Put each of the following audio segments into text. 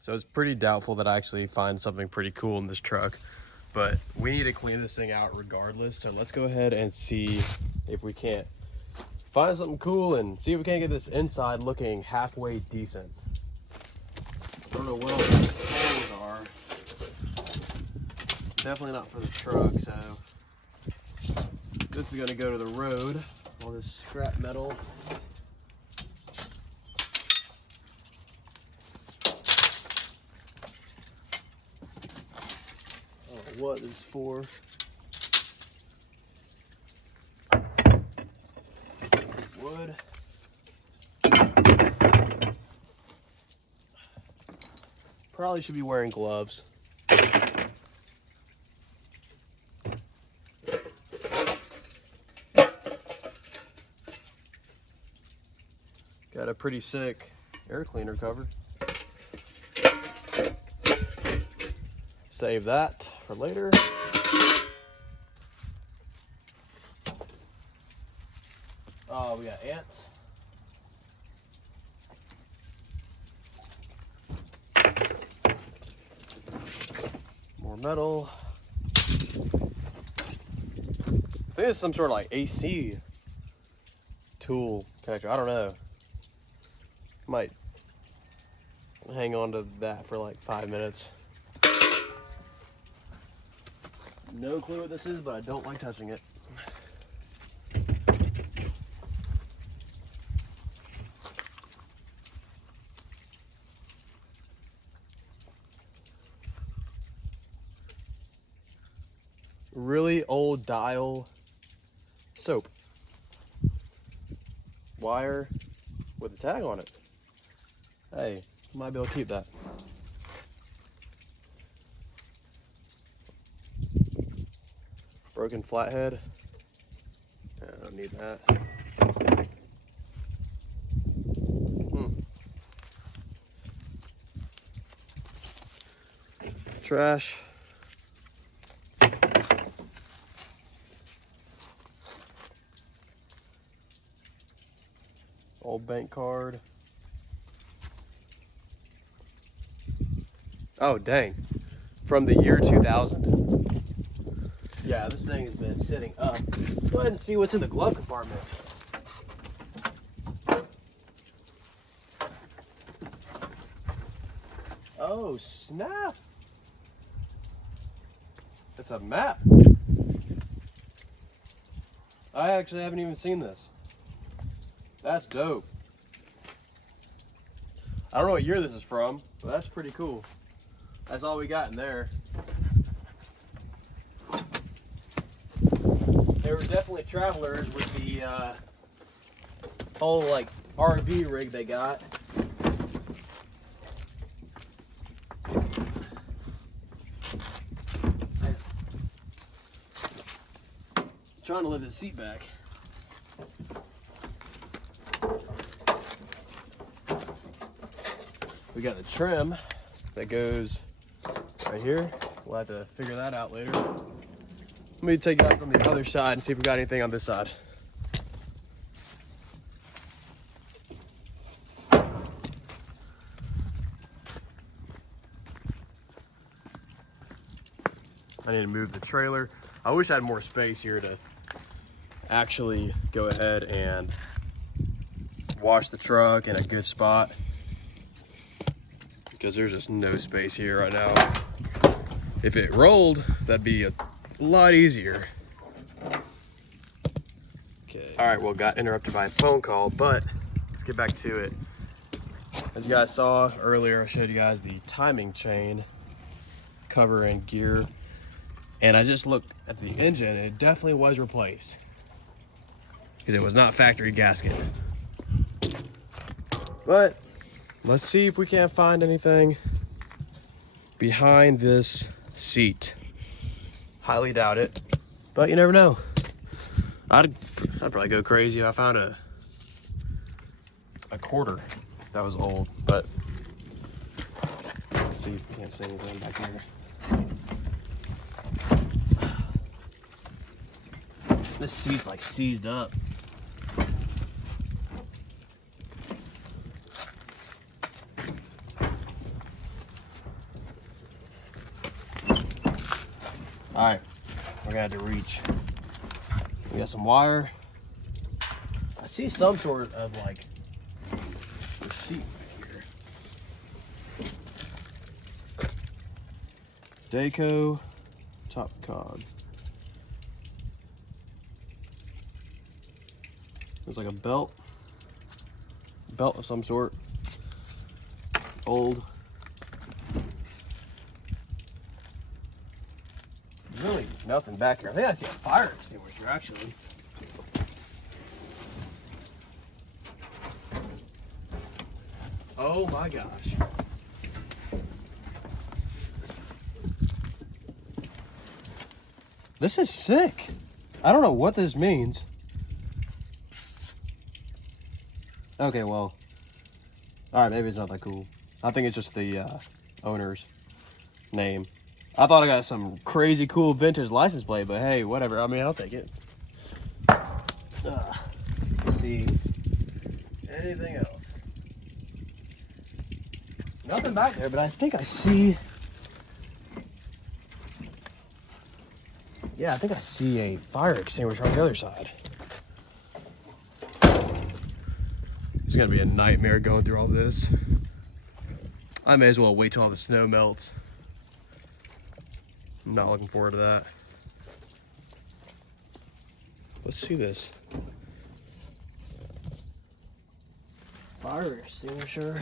So it's pretty doubtful that I actually find something pretty cool in this truck, but we need to clean this thing out regardless. So let's go ahead and see if we can't find something cool and see if we can't get this inside looking halfway decent. I don't know what all these holes are. Definitely not for the truck, so this is gonna go to the road. All this scrap metal. What this is for. Wood. Probably should be wearing gloves. Got a pretty sick air cleaner cover. Save that for later. Oh, we got ants. More metal. I think it's some sort of like AC tool connector. I don't know. Might hang on to that for like 5 minutes. No clue what this is, but I don't like touching it. Really old dial soap. Wire with a tag on it. Hey, might be able to keep that. Broken flathead. I don't need that. Trash. Old bank card. Oh, dang. From the year 2000. Yeah, this thing has been sitting up. Let's go ahead and see what's in the glove compartment. Oh, snap. It's a map. I actually haven't even seen this. That's dope. I don't know what year this is from, but that's pretty cool. That's all we got in there. There were definitely travelers with the whole like RV rig they got. Trying to lift the seat back. We got the trim that goes right here. We'll have to figure that out later. Let me take you out from the other side and see if we got anything on this side. I need to move the trailer. I wish I had more space here to actually go ahead and wash the truck in a good spot, because there's just no space here right now. If it rolled, that'd be a lot easier. Okay. All right, well, got interrupted by a phone call, but let's get back to it. As you guys saw earlier, I showed you guys the timing chain cover and gear. And I just looked at the engine and it definitely was replaced, because it was not factory gasket. But let's see if we can't find anything behind this seat. Highly doubt it, but you never know. I'd probably go crazy if I found a quarter that was old, but let's see if we can't see anything back here. This seat's like seized up. All right, we're gonna have to reach. We got some wire. I see some sort of like receipt right here. Daco top cog. There's like a belt of some sort, old. Really nothing back here. I think I see a fire extinguisher actually. Oh my gosh. This is sick. I don't know what this means. Okay, well, all right, maybe it's not that cool. I think it's just the owner's name. I thought I got some crazy cool vintage license plate, but hey, whatever. I mean, I'll take it. Let's see, anything else? Nothing back there, but I think I see. Yeah, I think I see a fire extinguisher on the other side. It's gonna be a nightmare going through all this. I may as well wait till all the snow melts. I'm not looking forward to that. Let's see this. Fire extinguisher.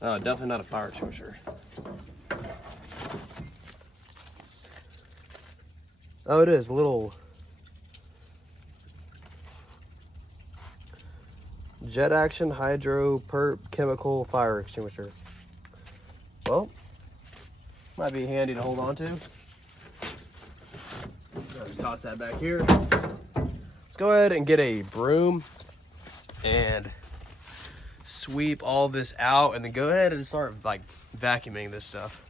Definitely not a fire extinguisher. Oh, it is a little jet action hydro perp chemical fire extinguisher. Well, might be handy to hold on to. I'll just toss that back here. Let's go ahead and get a broom and sweep all this out, and then go ahead and start like vacuuming this stuff.